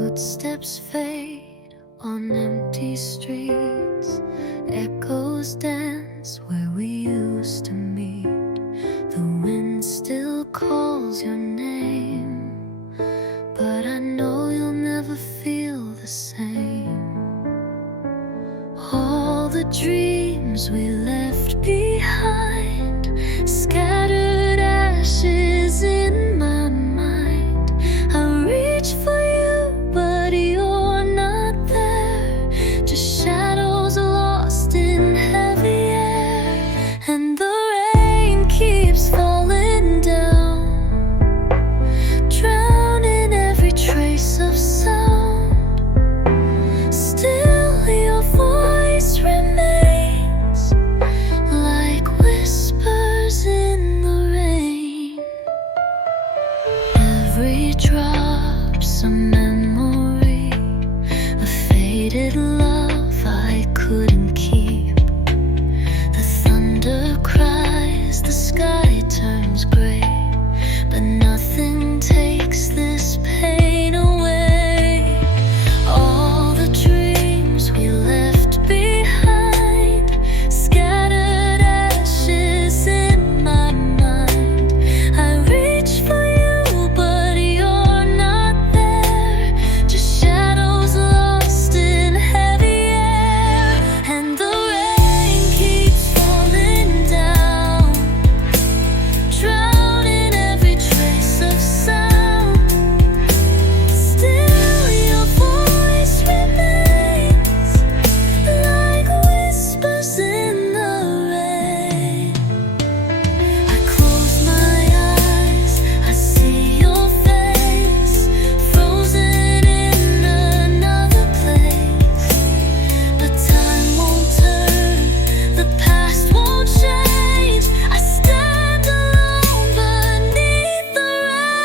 Footsteps fade on empty streets. Echoes dance where we used to meet. The wind still calls your name, but I know you'll never feel the same. All the dreams we left behind, scattered ashes in my mind. I reach for you, but you're not there. Just shadows lost in heavy air. And the rain keeps falling down, drowning every trace of sound. Still your voice remains, like whispers in the rain. Every drop's a memory, a faded love I couldn't keep. The thunder cries, the sky turns gray, but nothing takes this pain away. All the dreams we left behind, scattered ashes in my mind. I reach for you, but you're not there. Just shadows lost in heavy air. And the rain keeps falling down, drowning every trace of sound. Still your voice remains, like whispers in the rain. I close my eyes, I see your face, frozen in another place. But time won't turn, the past won't change. I stand alone beneath the rain.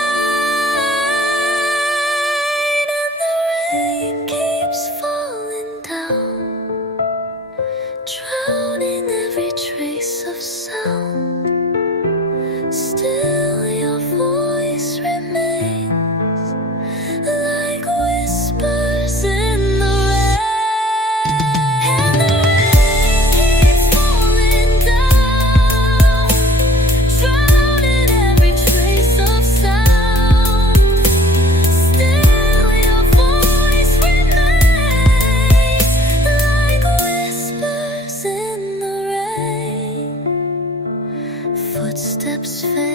And the rain keeps falling down, drowning every trace of sound. Still your voice remains, like whispers in the rain. And the rain keeps falling down, drowning every trace of sound. Still your voice remains, like whispers in the rain. Footsteps fade